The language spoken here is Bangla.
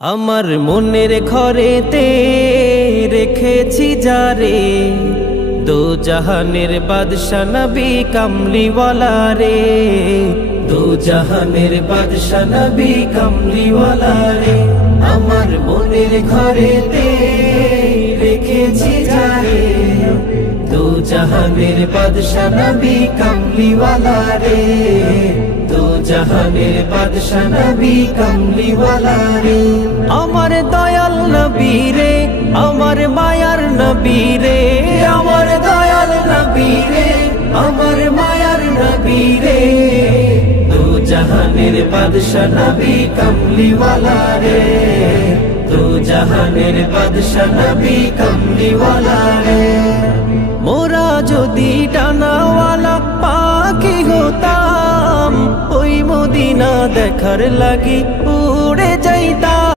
আমার মনের ঘরেতে রেখেছি যারে, দো জাহানের বাদশা নবী কামলিওয়ালা রে, দো জাহানের বাদশা নবী কামলিওয়ালা রে। আমার মনের ঘরেতে রেখেছি যারে, দো জাহানের বাদশা নবী কামলিওয়ালা রে, দো জাহানের বাদশা নবী কামলিওয়ালা রে। আমার দয়াল নবী রে, আমার মায়ার নবী রে, আমার দয়াল নবী রে, আমার মায়ার নবী রে, দো জাহানের বাদশা নবী কামলিওয়ালা রে, দো জাহানের বাদশা নবী কামলিওয়ালা রে। মোরা যদি ডানাওয়ালা পাখি হতাম, ওই মদিনা দেখার লাগি উড়ে যাইতাম।